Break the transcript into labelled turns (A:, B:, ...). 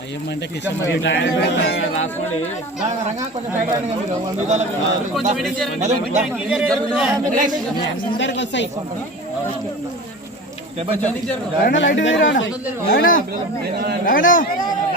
A: ಅಯ್ಯಮ್ಮ ಅಂತ ಕೇಸ್ ಮಾಡಿ ಇಡಾಯ್
B: ರಾಸ್ ಮಾಡಿ ನಾನು ರಂಗಾ ಕೊಂಡ ಬೈಕ್ ಅಲ್ಲಿ
C: ಬಂದಿದ್ದಲ್ಲ ಕೊಂಡ mini ಜರ್ mini ಜರ್
D: mini ಜರ್ mini ಜರ್ mini ಜರ್ mini ಜರ್ mini
E: ಜರ್ mini ಜರ್ mini